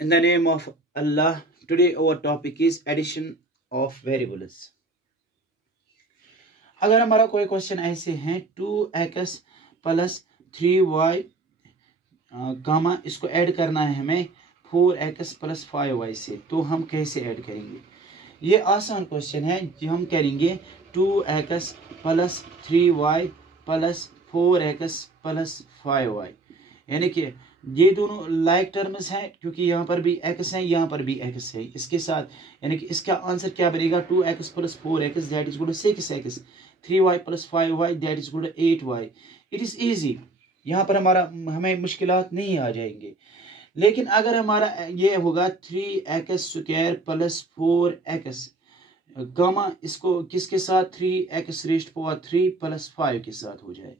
In the name of Allah, today our topic is addition of variables. अगर हमारा कोई question ऐसे हैं 2x प्लस 3y कामा इसको ऐड करना है हमें 4x प्लस 5y से, तो हम कैसे ऐड करेंगे? ये आसान क्वेश्चन है जो हम करेंगे 2x plus 3y plus 4x plus 5y, यानी कि ये दोनों लाइक टर्म्स हैं क्योंकि यहाँ पर भी x है, यहाँ पर भी x है। इसके साथ यानी कि इसका आंसर क्या बनेगा? 2x plus 4x that is equal to 6x, 3y plus 5y that is equal to 8y। It is easy, यहाँ पर हमें मुश्किलात नहीं आ जाएंगे। लेकिन अगर हमारा ये होगा 3x square plus 4x gamma, इसको किसके साथ 3x रेज़्ड पावर 3 प्लस 5 के साथ हो जाए।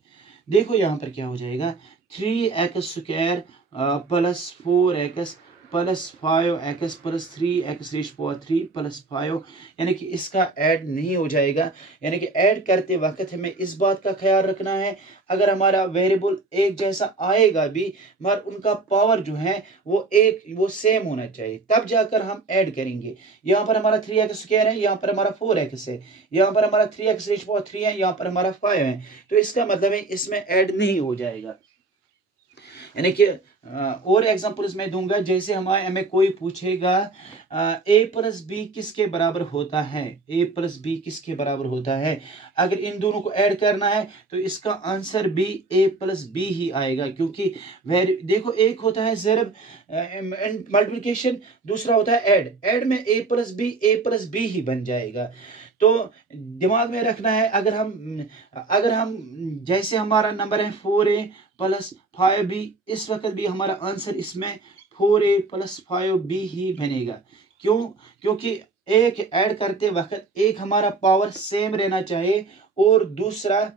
देखो यहाँ पर क्या हो जाएगा 3x square plus 4x plus 5x plus 3x raised power 3 plus 5, यानी कि इसका ऐड नहीं हो जाएगा। यानी कि ऐड करते वक्त हमें इस बात का ख्याल रखना है, अगर हमारा वेरिएबल एक जैसा आएगा भी मगर उनका पावर जो है वो सेम होना चाहिए, तब जाकर हम ऐड करेंगे। यहाँ पर हमारा 3x स्क्वायर है, यहाँ पर हमारा 4x है, यहाँ पर हमारा 3x रेज़्ड पावर 3 है, यहाँ पर हमारा 5 है, तो इसका मतलब है इसमें ऐड नहीं हो जाएगा। यानी कि और एग्जांपल्स मैं दूंगा, जैसे हमें कोई पूछेगा a प्लस बी किसके बराबर होता है, a प्लस बी किसके बराबर होता है, अगर इन दोनों को ऐड करना है तो इसका आंसर भी a प्लस बी ही आएगा, क्योंकि देखो एक होता है ज़रब मल्टीप्लिकेशन, दूसरा होता है ऐड में a प्लस बी ही बन जाएगा। तो दिमाग में रखना है, अगर हम जैसे हमारा नंबर है 4a प्लस 5b, इस वक्त भी हमारा आंसर इसमें 4a प्लस 5b ही बनेगा। क्यों? क्योंकि एक ऐड करते वक्त एक हमारा पावर सेम रहना चाहिए और दूसरा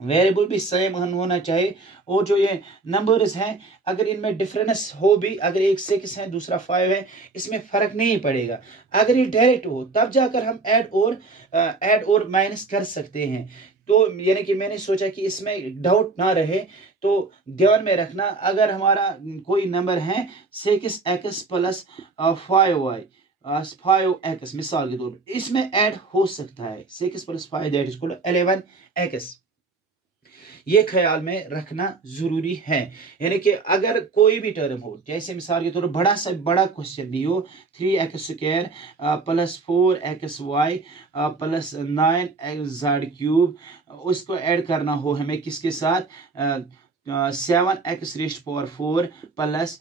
वेरिएबल भी सेम होना चाहिए, और जो ये नंबर्स हैं अगर इनमें डिफरेंस हो भी, अगर एक 6 है दूसरा 5 है, इसमें फर्क नहीं पड़ेगा। अगर ये डायरेक्ट हो तब जाकर हम ऐड और माइनस कर सकते हैं। तो यानी कि मैंने सोचा कि इसमें डाउट ना रहे, तो ध्यान में रखना, अगर हमारा कोई नंबर है 6x प्लस 5y 5x मिसाल के तौर पर, इसमें ऐड हो सकता है 6 प्लस 5 दैट इज 11x। ये ख्याल में रखना जरूरी है। यानी कि अगर कोई भी टर्म हो, जैसे मिसाल के तौर पर बड़ा क्वेश्चन भी हो 3x square plus 4xy plus 9x cube, उसको ऐड करना हो हमें किसके साथ 7x raised power 4 plus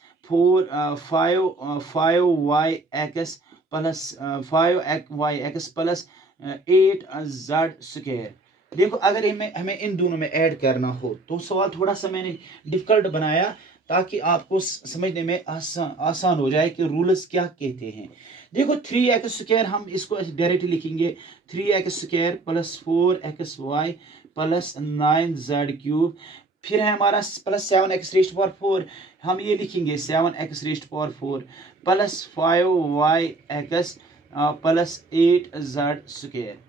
5yx plus 5yx plus 8z square. देखो अगर हमें इन दोनों में ऐड करना हो तो सवाल थोड़ा सा मैंने डिफिकल्ट बनाया ताकि आपको समझने में आसान हो जाए कि रूल्स क्या कहते हैं। देखो 3x स्क्वायर हम इसको डायरेक्ट लिखेंगे 3x square plus 4xy plus 9z cube, फिर है हमारा प्लस 7x रेज़्ड पावर 4, हम ये लिखेंगे 7x raised power 4 plus 5yx plus 8z square.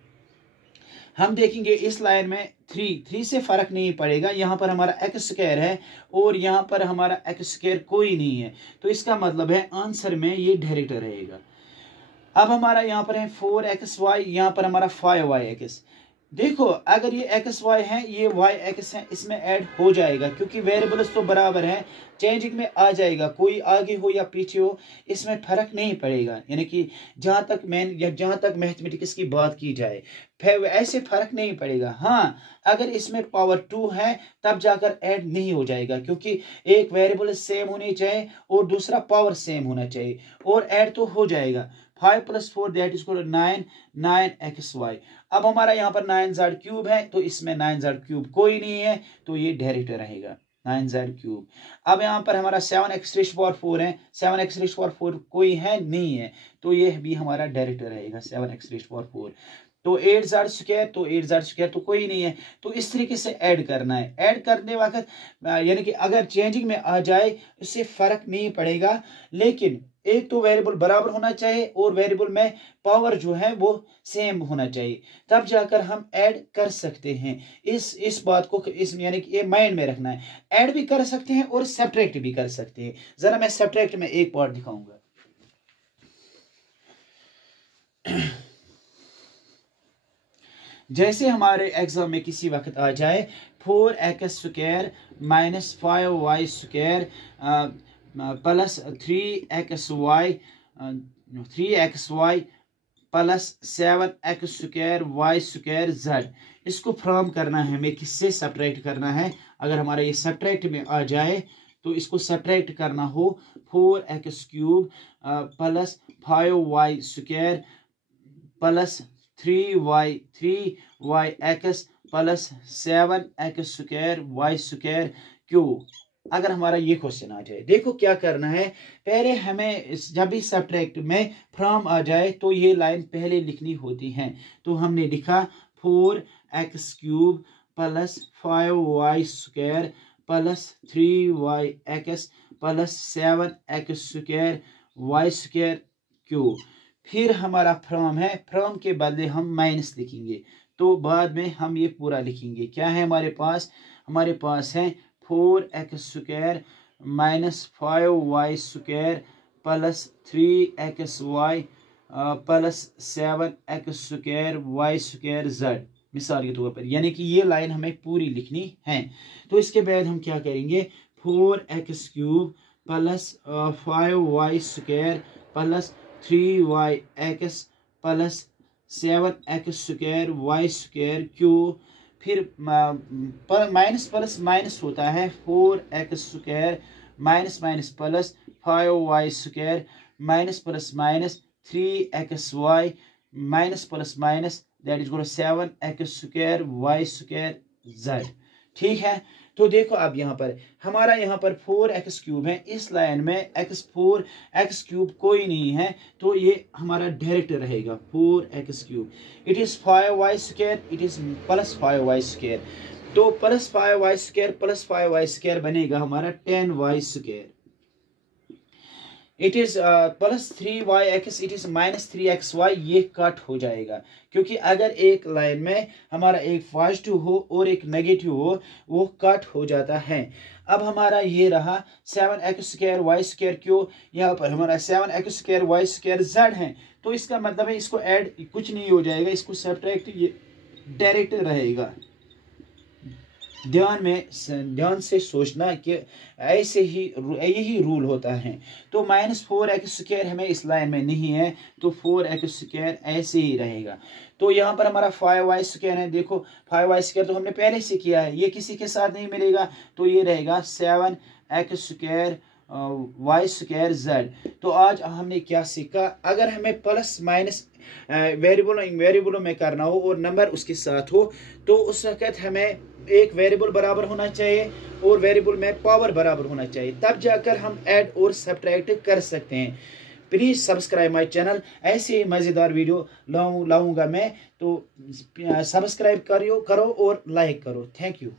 हम देखेंगे इस लाइन में 3 से फर्क नहीं पड़ेगा, यहाँ पर हमारा x स्क्वायर है और यहाँ पर हमारा x स्क्वायर कोई नहीं है, तो इसका मतलब है आंसर में ये डायरेक्ट रहेगा। अब हमारा यहाँ पर है 4xy, यहाँ पर हमारा 5yx। देखो अगर ये xy है ये yx है, इसमें ऐड हो जाएगा क्योंकि वेरिएबल्स तो बराबर हैं, चेंजिंग में आ जाएगा, कोई आगे हो या पीछे हो इसमें फर्क नहीं पड़ेगा। यानी कि जहाँ तक मैथमेटिक्स की बात की जाए ऐसे फर्क नहीं पड़ेगा। हाँ, अगर इसमें पावर 2 है तब जाकर ऐड नहीं हो जाएगा, क्योंकि एक वेरिएबल सेम होनी चाहिए और दूसरा पावर सेम होना चाहिए, और ऐड तो हो जाएगा 5 प्लस 4 दैट इज 9xy। अब हमारा यहाँ पर 9z क्यूब है, तो इसमें 9z क्यूब कोई नहीं है, तो ये डायरेक्ट रहेगा 9z क्यूब। अब यहाँ पर हमारा 7x रेज़्ड पावर 4 है, 7x रेज़्ड पावर 4 कोई है नहीं है, तो ये भी हमारा डायरेक्ट रहेगा 7x रेज़्ड पावर 4। तो 8z स्क्वायर, तो 8z स्क्वायर तो कोई नहीं है। तो इस तरीके से ऐड करना है। ऐड करने वक्त यानी कि अगर चेंजिंग में आ जाए उससे फर्क नहीं पड़ेगा, लेकिन एक तो वेरिएबल बराबर होना चाहिए और वेरिएबल में पावर जो है वो सेम होना चाहिए, तब जाकर हम ऐड कर सकते हैं। इस बात को इस यानी कि ये माइंड में रखना है। ऐड भी कर सकते हैं और सब्ट्रैक्ट भी कर सकते हैं। जरा मैं सब्ट्रैक्ट में एक पार्ट दिखाऊंगा। जैसे हमारे एग्जाम में किसी वक्त आ जाए 4x square minus 5y square plus 3xy plus 7x square y square z, इसको फ्रॉम करना है हमें, किससे सब्ट्रैक्ट करना है। अगर हमारा ये सब्ट्रैक्ट में आ जाए तो इसको सब्ट्रैक्ट करना हो 4x cube plus 5y square plus 3y3x plus 7x square y square cube. अगर हमारा ये क्वेश्चन आ जाए, देखो क्या करना है। पहले हमें जब भी सब्ट्रैक्ट में फ्रॉम आ जाए तो ये लाइन पहले लिखनी होती है। तो हमने लिखा 4x cube plus 5y square plus 3yx plus 7x square y square cube. फिर हमारा फ्रॉम है, फ्रॉम के बदले हम माइनस लिखेंगे, तो बाद में हम ये पूरा लिखेंगे। क्या है हमारे पास है 4x square minus 5y square plus 3xy plus 7x square y square z, मिसाल के तौर पर। यानी कि ये लाइन हमें पूरी लिखनी है। तो इसके बाद हम क्या करेंगे, 4x cube plus 5y square plus 3yx plus 7x square y square cube. फिर माइनस प्लस माइनस होता है 4x square minus minus plus 5y square minus plus minus 3xy minus plus minus that is 7x square y square z। ठीक है। तो देखो अब यहाँ पर हमारा 4x क्यूब है, इस लाइन में x क्यूब कोई नहीं है, तो ये हमारा डायरेक्ट रहेगा 4x cube. It is 5y square, it is plus 5y square, तो प्लस 5y स्क्वायर बनेगा हमारा 10y square. It is plus 3yx, it is minus 3xy, ये कट हो जाएगा, क्योंकि अगर एक लाइन में हमारा एक पॉजिटिव हो और एक नेगेटिव हो वो कट हो जाता है। अब हमारा ये रहा 7x स्क्वायर y स्क्वायर क्यों, यहाँ पर हमारा 7x square y square z है, तो इसका मतलब है इसको ऐड कुछ नहीं हो जाएगा, इसको सब्ट्रैक्ट ये डायरेक्ट रहेगा। ध्यान से सोचना कि ऐसे ही यही रूल होता है। तो माइनस 4x स्क्वायर हमें इस लाइन में नहीं है, तो 4x स्क्वायर ऐसे ही रहेगा। तो यहाँ पर हमारा 5y स्क्वायर है, देखो 5y स्क्वायर तो हमने पहले से किया है, ये किसी के साथ नहीं मिलेगा, तो ये रहेगा 7x square y square z। तो आज हमने क्या सीखा, अगर हमें प्लस माइनस वेरिएबलों में करना हो और नंबर उसके साथ हो, तो उस वक्त हमें एक वेरिएबल बराबर होना चाहिए और वेरिएबल में पावर बराबर होना चाहिए, तब जाकर हम ऐड और सब्ट्रैक्ट कर सकते हैं। प्लीज़ सब्सक्राइब माय चैनल, ऐसे ही मज़ेदार वीडियो लाऊंगा मैं, तो सब्सक्राइब करो और लाइक करो। Thank you.